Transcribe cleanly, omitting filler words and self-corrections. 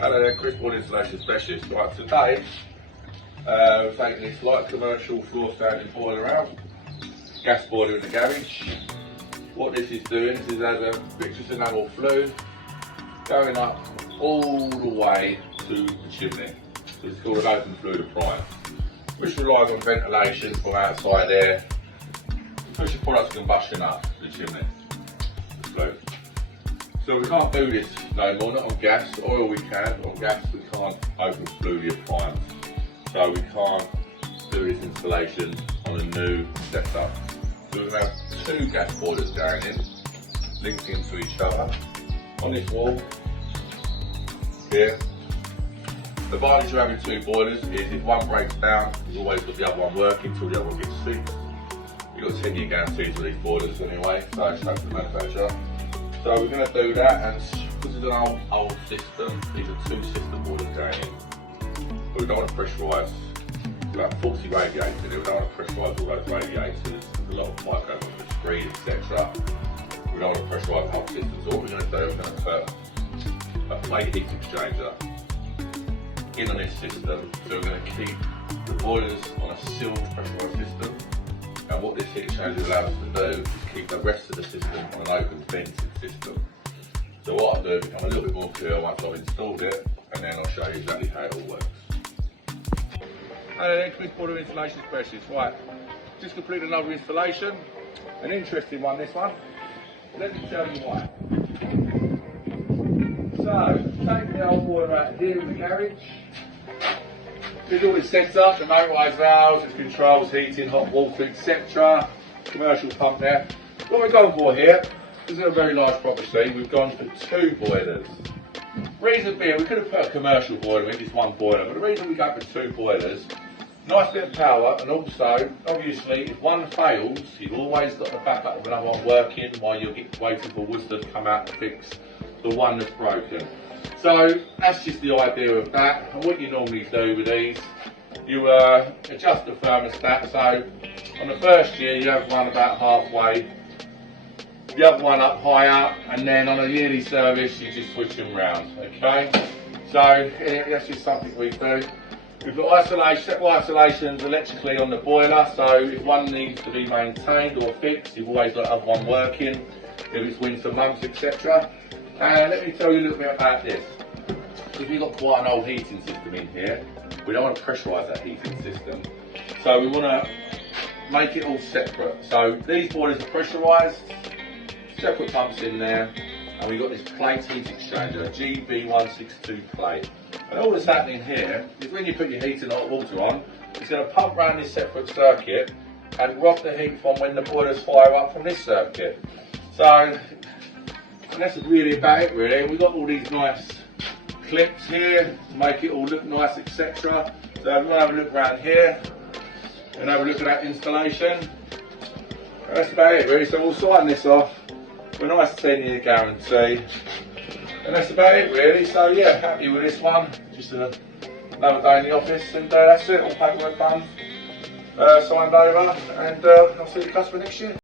Hello there, Chris, boiler installation specialist. Right, today we're taking this light commercial floor standing boiler out, gas boiler in the garage. What this is doing is it has a vitreous enamel flue going up all the way to the chimney. So it's called an open flue appliance, which relies on ventilation from outside air to push the product's combustion up the chimney. The flue. So we can't do this no more, not on gas. Oil we can, on gas we can't open flue the appliance. So we can't do this installation on a new setup. So we're going to have two gas boilers going in, linked into each other. On this wall, here. The advantage of having two boilers is if one breaks down, you've always got the other one working until the other one gets fixed. You've got 10-year guarantees with these boilers anyway, so it's up to the manufacturer. So we're going to do that, and because it's an old system, these are two system boilers going in. But we don't want to pressurise, about 40 radiators in here, we don't want to pressurise all those radiators, there's a lot of pipe going on the screen, etc. We don't want to pressurise the whole system, so what we're going to do, we're going to put a plate heat exchanger in on this system, so we're going to keep the boilers on a sealed pressurised system. And what this heat exchanger allows us to do is keep the rest of the system on an open vented system. So what I'll do is become a little bit more clear once I've installed it, and then I'll show you exactly how it all works. Hello there, Chris, boiler installation specialist. Right, just completed another installation. An interesting one, this one. Let me tell you why. So, take the old boiler out here in the garage. There's all this set up, the motorised valves, it controls heating, hot water, etc. Commercial pump there. What we've gone for here, this is a very large property, we've gone for two boilers. Reason being, we could have put a commercial boiler in, just one boiler, but the reason we go for two boilers, nice bit of power, and also, obviously, if one fails, you've always got the backup of another one working while you're waiting for Worcester to come out and fix the one that's broken. So that's just the idea of that. And what you normally do with these, you adjust the thermostat. So on the first year you have one about halfway, the other one up higher, and then on a yearly service you just switch them round. Okay, so that's just something we do. We've got several isolations electrically on the boiler, so if one needs to be maintained or fixed, you've always got the other one working, if it's winter months, etc. And let me tell you a little bit about this. Because we've got quite an old heating system in here, we don't want to pressurise that heating system. So we want to make it all separate. So these boilers are pressurised, separate pumps in there, and we've got this plate heat exchanger, a GB162 plate. And all that's happening here is when you put your heating hot water on, it's going to pump around this separate circuit and rob the heat from when the boilers fire up from this circuit. So and that's really about it really. We've got all these nice clips here to make it all look nice, etc. So if you want to have a look around here and have a look at that installation, that's about it really. So we'll sign this off for a nice 10-year guarantee, and that's about it really. So yeah, happy with this one. Just another day in the office, and that's it. All paperwork done, signed over, and I'll see the customer next year.